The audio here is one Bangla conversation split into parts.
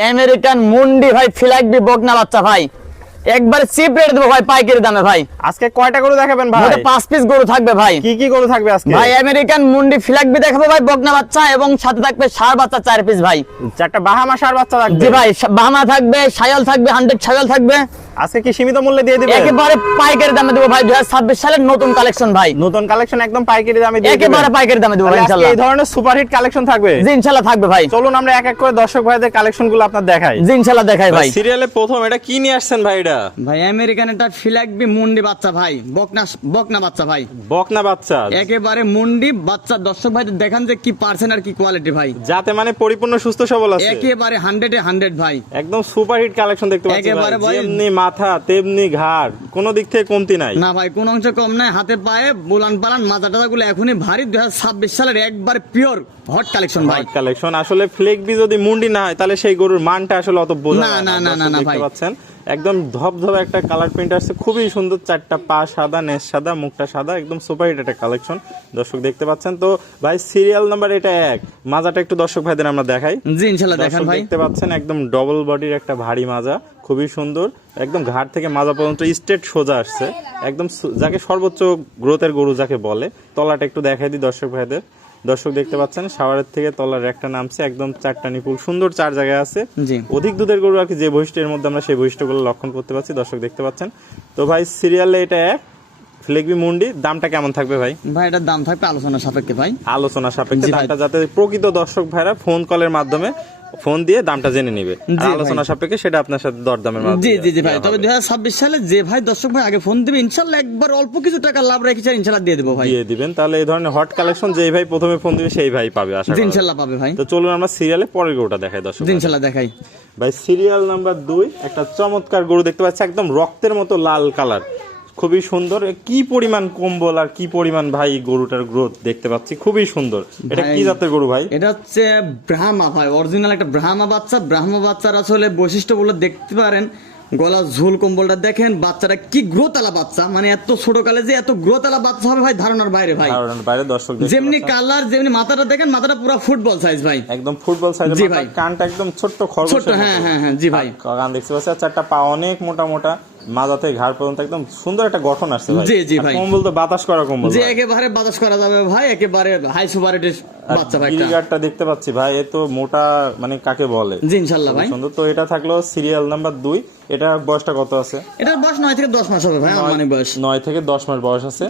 আমেরিকান মুন্ডি ভাই ফিলাকবি বকনা বাচ্চা ভাই। একবার চিপ রেট দেবো ভাই পাইকারি দামে ভাই। আজকে কয়টা গরু দেখাবেন ভাই? পাঁচ পিস গরু থাকবে ভাই। কি কি গরু থাকবে আজকে? ভাই আমেরিকান মুন্ডি ফিলাকবি দেখাবো ভাই বকনা বাচ্চা এবং সাথে থাকবে সার বাচ্চা চার পিস ভাই। চারটা বাহামা সার বাচ্চা থাকবে। জি ভাই বাহামা থাকবে সায়াল থাকবে হান্ড্রেড সায়াল থাকবে। আজকে কি সীমিত মূল্যে দিয়ে দিবেন? একেবারে পাইকারি দামে দেবো ভাই দুই সালের নতুন কালেকশন ভাই। নতুন কালেকশন একদম পাইকারি দামে দিয়ে একেবারে পাইকারি দামে দেবো ইনশাল্লাহ। এই ধরনের সুপারহিট কালেকশন থাকবে? জি ইনশাল্লাহ থাকবে ভাই। চলুন আমরা এক এক করে দর্শক ভাইদের কালেকশনগুলো আপনার দেখাই। জি ইনশাল্লাহ দেখাই ভাই সিরিয়ালে প্রথম এটা কি নিয়ে আসছেন ভাই এটা? ভাই আমেরিকান ফিলাকবি মুন্ডি বাচ্চা ভাই বকনা বকনা বাচ্চা ভাই। বকনা বাচ্চা। একেবারে মুন্ডি বাচ্চা। দর্শক ভাই দেখান যে কি পার্সেন্ট আর কি কোয়ালিটি ভাই। যাতে মানে পরিপূর্ণ সুস্থ সবল আছে। একেবারে হান্ড্রেডে হান্ড্রেড ভাই। একদম সুপার হিট কালেকশন দেখতে পাচ্ছি একেবারে ভাই মাথা তেমনি ঘাড় কোনো দিক থেকে কমতি নাই। না ভাই কোন অংশ কম নাই। হাতে পায়ে বুলান পালান মাথা টাজা গুলো এখনই ভারী। দুই হাজার ছাব্বিশ সালের একবার পিওর হট কালেকশন ভাই। কালেকশন আসলে ফ্লেক বি যদি মুন্ডি না হয় তাহলে সেই গরুর মানটা আসলে অত বোঝা না, না, না, না, ভাই। পাচ্ছেন। একদম ধবধবে একটা কালার প্রিন্ট আসছে। খুবই সুন্দর চারটা পা সাদা নেস সাদা মুখটা সাদা একদম সুপার হিট একটা কালেকশন দর্শক দেখতে পাচ্ছেন তো ভাই সিরিয়াল নাম্বার এটা এক। মাজাটা একটু দর্শক ভাইদের আমরা দেখাই। জি ইনশাল্লাহ দেখান ভাই। দেখতে পাচ্ছেন একদম ডবল বডির একটা ভারী মাজা খুবই সুন্দর। একদম ঘাট থেকে মাজা পর্যন্ত স্ট্রেট সোজা আসছে। একদম যাকে সর্বোচ্চ গ্রোথের গরু যাকে বলে। তলাটা একটু দেখাই দিই দর্শক ভাইদের। দর্শক দেখতে পাচ্ছেন সাওয়ারের থেকে তলার একটা নামছে একদম চারটা নিপুল সুন্দর চার জায়গায় আছে। জি। অধিক দুধের গরু আর কি যে বৈশিষ্ট্যের মধ্যে আমরা সেই বৈশিষ্ট্যগুলো লক্ষণ করতে পারছি দর্শক দেখতে পাচ্ছেন। তো ভাই সিরিয়ালে এটা এক ফ্লেগবি মুন্ডি দামটা কেমন থাকবে ভাই? ভাই এটার দাম থাকবে আলোচনা সাপেক্ষে ভাই। আলোচনা সাপেক্ষে দামটা যাতে প্রকৃত দর্শক ভাইরা ফোন কলের মাধ্যমে ফোন দিয়ে দামটা জেনে নিবে। আলোচনা সাপেক্ষে সেটা আপনার সাথে দরদামের মাধ্যমে জি জি জি ভাই। তবে। দুই ছাব্বিশ সালে যে ভাই দর্শক ভাই আগে ফোন দিবে ইনশাল্লাহ একবার অল্প কিছু টাকা লাভ রেখেছে ইনশাল্লাহ দিয়ে দেবো ভাই। দিয়ে দিবেন। তাহলে এই ধরনের হট কালেকশন যেই ভাই প্রথমে ফোন দিবে সেই ভাই পাবে আশা করি ইনশাল্লাহ পাবে ভাই। তো চলুন আমরা সিরিয়ালে পরের গরুটা দেখাই দর্শক জি ইনশাল্লাহ দেখাই। ভাই সিরিয়াল নাম্বার দুই একটা চমৎকার গরু দেখতে পাচ্ছি একদম রক্তের মতো লাল কালার খুবই সুন্দর। কি পরিমাণ কম্বল আর কি পরিমাণ ভাই গরুটার গ্রোথ দেখতে পাচ্ছি? খুবই সুন্দর। এটা কি জাতের গরু ভাই? এটা হচ্ছে ব্রাহ্মা ভাই অরিজিনাল একটা ব্রাহ্মা বাচ্চা। ব্রাহ্মা বাচ্চার আসলে বৈশিষ্ট্যগুলো দেখতে পারেন। গলা ঝোল কম্বলটা দেখেন বাচ্চাটা কি গ্রোতালা বাচ্চা। মানে এত ছোট কালে যে এত গ্রোতালা বাচ্চা হবে ভাই ধারণার বাইরে ভাই। ধারণার বাইরে দর্শক যেমনি কালার যেমনি মাথাটা দেখেন মাথাটা পুরো ফুটবল সাইজ ভাই। একদম ফুটবল সাইজ জি ভাই। কানটা একদম ছোট্ট ছোট্ট খরগোশের হ্যাঁ হ্যাঁ হ্যাঁ জি ভাই। কান দেখতে পাচ্ছি চারটা পা অনেক মোটা মোটা মাজা থেকে ঘাড় পর্যন্ত একদম সুন্দর একটা গঠন আসছে জি, জি ভাই। কম্বল তো বাতাস করা কম্বল যে একেবারে বাতাস করা যাবে ভাই একেবারে হাই সুপার বাচ্চা ভাই গিরিগারটা দেখতে পাচ্ছি ভাই এ তো মোটা মানে কাকে বলে? জি ইনশাল্লাহ ভাই। সুন্দর তো এটা থাকল সিরিয়াল নাম্বার দুই। এটা বয়সটা কত আছে? এটা বয়স নয় থেকে দশ মাস হবে ভাই মানে বয়স। নয় থেকে দশ মাস বয়স আছে।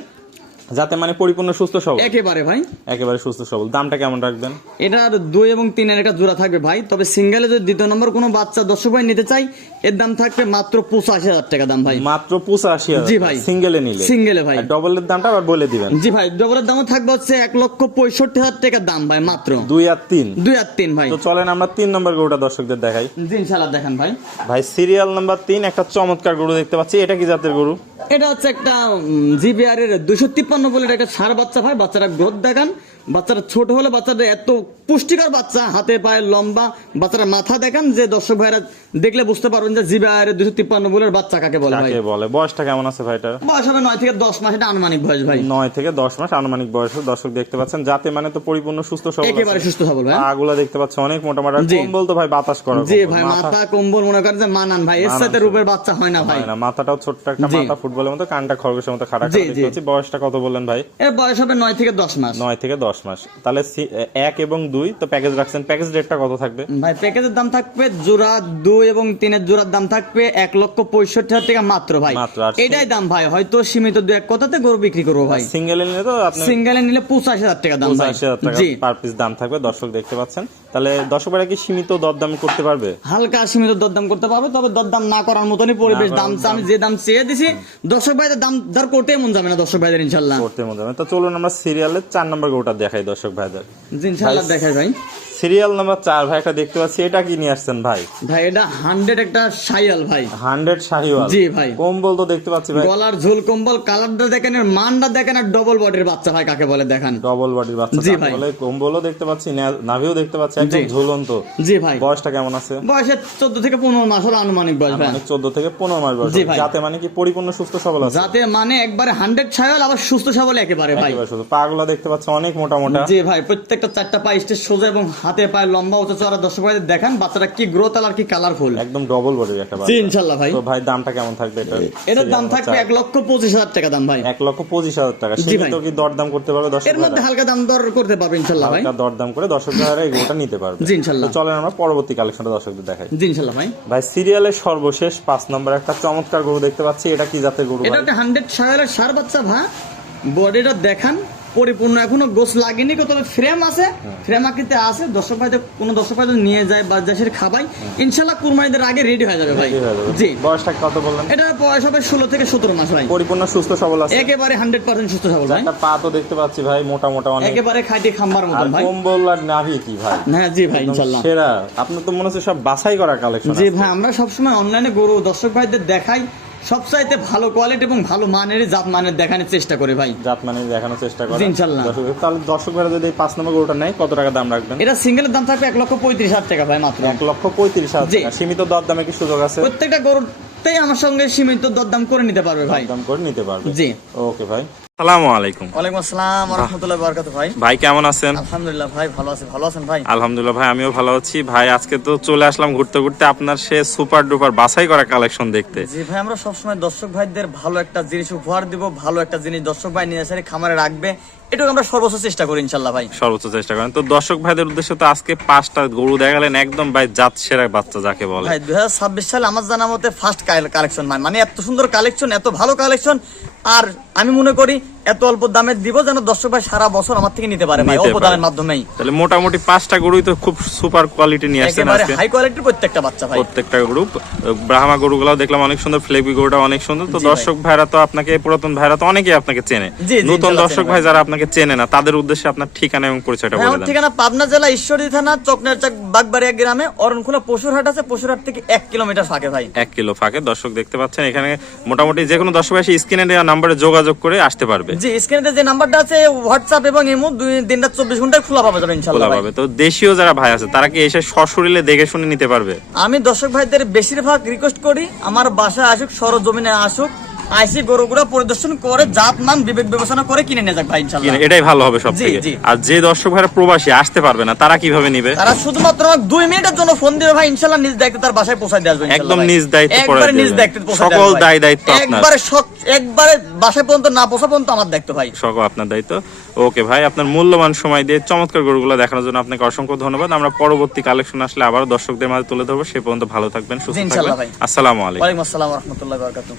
যাতে মানে পরিপূর্ণ সুস্থ সবল। একেবারে ভাই। একেবারে সুস্থ সবল। দামটা কেমন রাখবেন? এটার দুই এবং তিনের একটা জোড়া থাকবে ভাই। তবে সিঙ্গেলে যদি দ্বিতীয় নম্বর কোনো বাচ্চা দর্শক ভাই নিতে চাই এর দাম থাকবে মাত্র পঁচাশি হাজার টাকা দাম ভাই। মাত্র পঁচাশি হাজার জি ভাই। সিঙ্গেলে নিলে। সিঙ্গেলে ভাই। ডবলের দামটা আবার বলে দিবেন। জি ভাই ডবলের দামও থাকবে হচ্ছে এক লক্ষ পঁয়ষট্টি হাজার টাকা দাম ভাই মাত্র। দুই আর তিন। দুই আর তিন ভাই। তো চলেন আমরা তিন নম্বর গরুটা দর্শকদের দেখাই। জি ইনশাল্লাহ দেখেন ভাই। ভাই সিরিয়াল নাম্বার তিন একটা চমৎকার গরু দেখতে পাচ্ছি। এটা কি জাতের গরু? এটা হচ্ছে একটা জিবিআর এর দুশো তিপ্পান্ন বলে একটা সার বাচ্চা ভাই বাচ্চারা গ্রোথ দেখান। বাচ্চারা ছোট হলে বাচ্চাদের এত পুষ্টিকর বাচ্চা হাতে পায়ে লম্বা বাচ্চারা মাথা দেখান যে দর্শক ভাইরা দেখলে বুঝতে পারবেন যে জিবিআর এর দুশো তিপ্পান্ন বলের বাচ্চা কাকে বলে ভাই? বলে? বয়সটা কেমন আছে ভাইটার বয়স হবে নয় থেকে দশ মাস এটা আনুমানিক বয়স ভাই। নয় থেকে দশ মাস আনুমানিক বয়স দর্শক দেখতে পাচ্ছেন যাতে মানে তো পরিপূর্ণ সুস্থ সবল একেবারে সুস্থ সবল ভাই। পাগুলা দেখতে পাচ্ছি অনেক মোটা মোটা কম্বল তো ভাই বাতাস করা জি ভাই মাথা কম্বল মনে করেন যে মানান ভাই। এর সাথে রূপের বাচ্চা হয় না ভাই। না মাথাটাও ছোট্ট একটা মাথা ফুটবলের মতো কানটা খরগোশের মতো খাটা জি, খাটা দেখতে পাচ্ছি। বয়সটা কত বললেন ভাই? এর বয়স হবে নয় থেকে দশ মাস। নয় থেকে দশ মাস। তাহলে এক এবং দুই তো প্যাকেজ রাখছেন। প্যাকেজ রেটটা কত থাকবে? ভাই প্যাকেজের দাম থাকবে জোড়া দুই এবং তিনের জোড়ার দাম থাকবে এক লক্ষ পঁয়ষট্টি হাজার টাকা মাত্র ভাই। এটাই দাম ভাই হয়তো সীমিত দু এক কথাতে গরু বিক্রি করব ভাই। সিঙ্গেল নিলে তো আপনি সিঙ্গেলে নিলে পঁচাশি হাজার টাকা দাম পঁচাশি হাজার টাকা পার পিস দাম থাকবে দর্শক দেখতে পাচ্ছেন। তাহলে দর্শকরা কি সীমিত দরদাম করতে পারবে? হালকা সীমিত দরদাম করতে পারবে তবে দরদাম না করার মতনই পরিবেশ দাম আমি যে দাম চেয়ে দিছি দর্শক ভাইদের দাম দর করতে মন যাবে না দর্শক ভাইদের ইনশাল্লাহ। করতে মনে হবে তো চলুন আমরা সিরিয়ালের চার নম্বর গরুটা দেখাই দর্শক ভাইদের। জি, ইনশাল্লাহ দেখাই ভাই। সিরিয়াল নাম্বার চার ভাই একটা দেখতে পাচ্ছি। এটা কি নিয়ে আসছেন ভাই? ভাই এটা হান্ড্রেড একটা সাইয়াল ভাই। হান্ড্রেড শাহিওয়াল। জি ভাই। কম্বল তো দেখতে পাচ্ছি ভাই। গলার ঝুল কম্বল কালারটা দেখেন আর মানটা দেখেন আর ডবল বডির বাচ্চা ভাই কাকে বলে দেখান। ডবল বডির বাচ্চা জি ভাই। বলে? কম্বলও দেখতে পাচ্ছি না- নাভিও দেখতে পাচ্ছি একদম ঝুলন্ত। জি ভাই। বয়সটা কেমন আছে? বয়সের চোদ্দ থেকে পনেরো মাস হলো আনুমানিক বয়স ভাই। মানে চোদ্দ থেকে পনেরো মাস বয়স। জি ভাই। যাতে মানে কি পরিপূর্ণ সুস্থ সবল আছে। যাতে মানে একবারে হান্ড্রেড ছায়াল আবার সুস্থ সবল একেবারে ভাই। একেবারে পাগুলা দেখতে পাচ্ছি অনেক মোটা মোটা জি ভাই প্রত্যেকটা চারটা পা স্টেজ সোজা এবং হাত হাতে পায়ে লম্বা উঁচু চড়া দর্শক ভাইদের দেখান বাচ্চাটা কি গ্রোথ আর কি কালারফুল একদম ডবল বডির একটা জি বাচ্চা ইনশাল্লাহ ভাই। তো ভাই দামটা কেমন থাকবে? এটা এটার দাম থাকবে এক লক্ষ পঁচিশ হাজার টাকা দাম ভাই। এক লক্ষ পঁচিশ হাজার টাকা। সীমিত ভাই। কি দরদাম করতে পারবে দর্শক এর মধ্যে হালকা দাম দর করতে পারবে ইনশাল্লাহ ভাই। হালকা দরদাম করে দর্শক ভাইরা এই গরুটা নিতে পারবে। জি, ইনশাল্লাহ। তো চলেন আমরা পরবর্তী কালেকশনটা দর্শকদের দেখাই। জি ইনশাল্লাহ ভাই। ভাই সিরিয়ালের সর্বশেষ পাঁচ নম্বর একটা চমৎকার গরু দেখতে পাচ্ছি। এটা কি জাতের গরু এটা ভাই? একটা হান্ড্রেড সায়ালের সার বাচ্চা ভা বডিটা দেখান। পরিপূর্ণ এখনও গোস লাগেনি তবে ফ্রেম আছে ফ্রেম আকৃতি আছে দর্শক ভাইদের কোনো দর্শক ভাইদের নিয়ে যায় বা দেশের খাবাই ইনশাল্লাহ কুরবানিদের আগে রেডি হয়ে যাবে ভাই। হয়ে? জি। বয়সটা কত বললেন? এটা বয়স হবে ষোলো থেকে সতেরো মাস ভাই। পরিপূর্ণ সুস্থ সবল আছে? একেবারে হান্ড্রেড পার্সেন্ট সুস্থ সবল ভাই। পা তো দেখতে পাচ্ছি ভাই মোটা মোটা অনেক। একেবারে খাইটি খাম্বার মতন ভাই। কম্বল আর নাভি কি ভাই? হ্যাঁ জি ভাই ইনশাল্লাহ। সেরা। আপনার তো মনে হচ্ছে সব বাছাই করা কালেকশন জি ভাই আমরা সবসময় অনলাইনে গরু দর্শক ভাইদের দেখাই। সবচাইতে ভালো কোয়ালিটি এবং ভালো মানের জাত মানের দেখানোর চেষ্টা করে ভাই। জাত মানের দেখানোর চেষ্টা করে। ইনশাআল্লাহ তাহলে দর্শক ভাইরা যদি পাঁচ নম্বর গরুটা নেয় কত টাকা দাম রাখবেন? এটা সিঙ্গেলের দাম থাকবে এক লক্ষ পঁয়ত্রিশ হাজার টাকা ভাই মাত্র। এক লক্ষ পঁয়ত্রিশ হাজার। টাকা। সীমিত দর দামে কি সুযোগ আছে? প্রত্যেকটা গরুতেই আমার সঙ্গে সীমিত দরদাম করে নিতে পারবে ভাই। দাম করে নিতে পারবে। জি। ওকে ভাই। সালামু আলাইকুম। ওয়ালাইকুম আসসালাম রহমতুল্লাহ বারকাত ভাই ভাই কেমন আছেন? আলহামদুলিল্লাহ ভাই ভালো আছেন ভালো আছেন ভাই? আলহামদুলিল্লাহ ভাই আমিও ভালো আছি। ভাই আজকে তো চলে আসলাম ঘুরতে ঘুরতে আপনার সে সুপার ডুপার বাছাই করা কালেকশন দেখতে। জি ভাই আমরা সবসময় দর্শক ভাইদের ভালো একটা জিনিস উপহার দিব ভালো একটা জিনিস দর্শক ভাই নিয়ে খামারে রাখবে। এটুকু আমরা সর্বোচ্চ চেষ্টা করি ইনশাল্লাহ ভাই। সর্বোচ্চ চেষ্টা করেন। তো দর্শক ভাইদের উদ্দেশ্যে তো আজকে পাঁচটা গরু দেখালেন একদম ভাই জাত সেরা বাচ্চা যাকে বলে। ভাই দুই সালে আমার জানা মতে ফার্স্ট কালেকশন মানে এত সুন্দর কালেকশন এত ভালো কালেকশন আর আমি মনে করি এত অল্প দামে দিব যেন দর্শক ভাই সারা বছর আমার থেকে নিতে পারে ভাই অল্প দামের মাধ্যমেই। তাহলে মোটামুটি পাঁচটা গরুই তো খুব সুপার কোয়ালিটি নিয়ে আসছেন আজকে। হাই কোয়ালিটির প্রত্যেকটা বাচ্চা ভাই। প্রত্যেকটা গ্রুপ ব্রাহ্মা গরুগুলাও দেখলাম অনেক সুন্দর ফ্লেবি গরুটা অনেক সুন্দর। তো দর্শক ভাইরা তো আপনাকে পুরাতন ভাইরা তো অনেকেই আপনাকে চেনে। নতুন দর্শক ভাই। যারা আপনাকে চেনে না তাদের উদ্দেশ্যে আপনার ঠিকানা এবং পরিচয়টা বলে আমার দেন। ঠিকানা পাবনা জেলা ঈশ্বরদী থানা চকনের চাক বাগবাড়িয়া গ্রামে অরণখোলা পশুরহাট আছে পশুরহাট থেকে এক কিলোমিটার ফাঁকে ভাই। এক কিলো ফাঁকে। দর্শক দেখতে পাচ্ছেন এখানে মোটামুটি যে কোনো দর্শক ভাই স্ক্রিনে দেওয়া নাম্বারে যোগাযোগ করে আসতে পারবে। জি স্ক্রিনে যে নাম্বারটা আছে হোয়াটসঅ্যাপ এবং ইমো দুই রাত চব্বিশ ঘন্টায় খোলা পাবে যাবে খোলা ইনশাল্লাহ ভাই। পাবে। তো দেশীয় যারা ভাই আছে তারা কি এসে সশরীরে দেখে শুনে নিতে পারবে? আমি দর্শক ভাইদের বেশিরভাগ রিকোয়েস্ট করি আমার বাসায় আসুক সরজমিনে আসুক আইসি গরুগুলা পরিদর্শন করে জাত মান বিবেক বিবেচনা করে কিনে নিয়ে যাক ভাই ইনশাল্লাহ। কিনে- এটাই ভালো হবে সব থেকে আর যে দর্শক ভাইরা প্রবাসী আসতে পারবে না তারা কীভাবে নিবে? তারা শুধুমাত্র আমাকে দুই মিনিটের জন্য ফোন দিবে ভাই ইনশাল্লাহ নিজ দায়িত্বে তার বাসায় পৌঁছায় দিয়ে আসবে একদম নিজ দায়িত্বে একবারে নিজ। দায়িত্বে সকল দায় দায়িত্ব আপনার। একবারে শক- একবারে বাসায় পর্যন্ত না পৌঁছা পর্যন্ত আমার দায়িত্ব ভাই। সকল আপনার দায়িত্ব। ওকে ভাই আপনার মূল্যবান সময় দিয়ে চমৎকার গরুগুলো দেখানোর জন্য আপনাকে অসংখ্য ধন্যবাদ। আমরা পরবর্তী কালেকশন আসলে আবার দর্শকদের মাঝে তুলে ধরবো। সে পর্যন্ত ভালো থাকবেন সুস্থ থাকবেন। ভাই। আসসালামু আলাইকুম। ওয়ালাইকুম আসসালাম রহমতুল্লাহ বরকাতুহ।